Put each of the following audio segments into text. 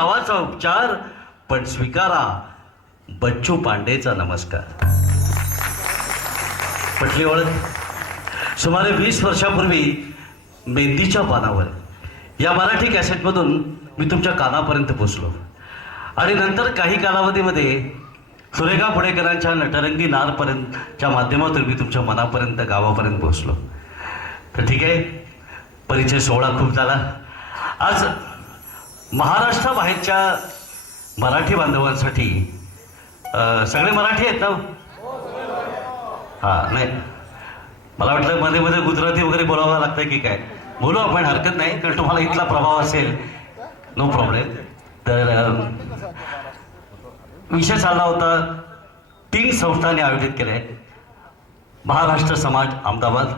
गावाचा उपचार, पण स्वीकारा बच्चू पांडेचा नमस्कार. पटली ओळख? सुमारे 20 वर्षापूर्वी मेंदीच्या पानावर या मराठी कॅसेटमधून मी तुमच्या कानापर्यंत पोचलो आणि नंतर काही कालावधीमध्ये सुरेखा पुणेकरांच्या नटरंगी नारपर्यंतच्या माध्यमातून मी तुमच्या मनापर्यंत, गावापर्यंत पोहोचलो. तर ठीक आहे, परिचय सोहळा खूप झाला. आज महाराष्ट्राबाहेरच्या मराठी बांधवांसाठी सगळे मराठी आहेत ना? हां, नाही, मला वाटलं मध्ये मध्ये गुजराती वगैरे बोलावं लागतं की काय. बोलू आपण, हरकत नाही, कारण तुम्हाला इथला प्रभाव असेल, नो प्रॉब्लेम. तर विषय चालला होता, 3 संस्थांनी आयोजित केले आहे. महाराष्ट्र समाज अहमदाबाद,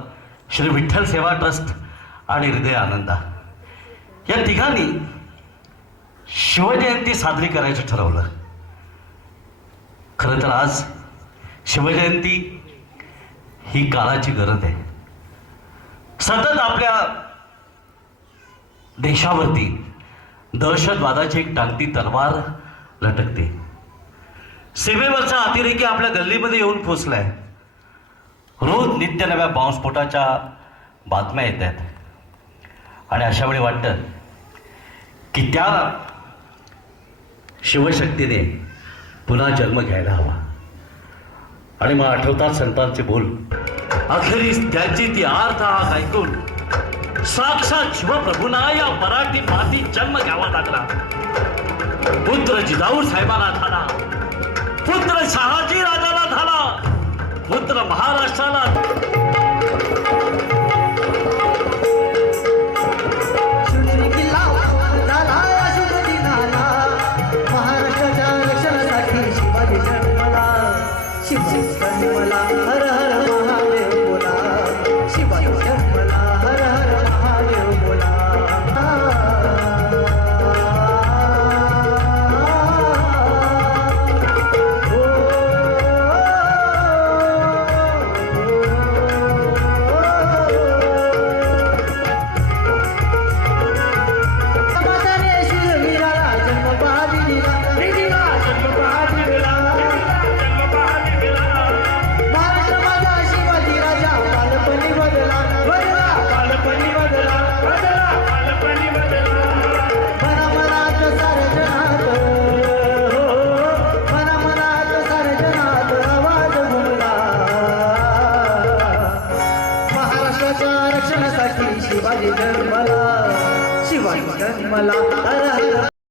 श्री विठ्ठल सेवा ट्रस्ट आणि हृदय आनंदा. या तिघांनी शिवजयंती साजरी करायचं ठरवलं. खरं तर आज शिवजयंती ही काळाची गरज आहे. सतत आपल्या देशावरती दहशतवादाची एक टांगती तलवार लटकते. सीमेवरचा अतिरेकी आपल्या गल्लीमध्ये येऊन पोचलाय. रोज नित्य नव्या बॉम्बस्फोटाच्या बातम्या येत आहेत आणि अशा वेळी वाटतं की त्या शिवशक्तीने पुन्हा जन्म घ्यायला हवा. आणि मग आठवतात संतांचे बोल, अखेरीस त्याची ती आर्त हाक ऐकून साक्षात शिवप्रभूंना या मराठी मातीत जन्म घ्यावा लागला. पुत्र जिजाऊर साहेबांना झाला, पुत्र शहाजी राजाला झाला, पुत्र महाराष्ट्राला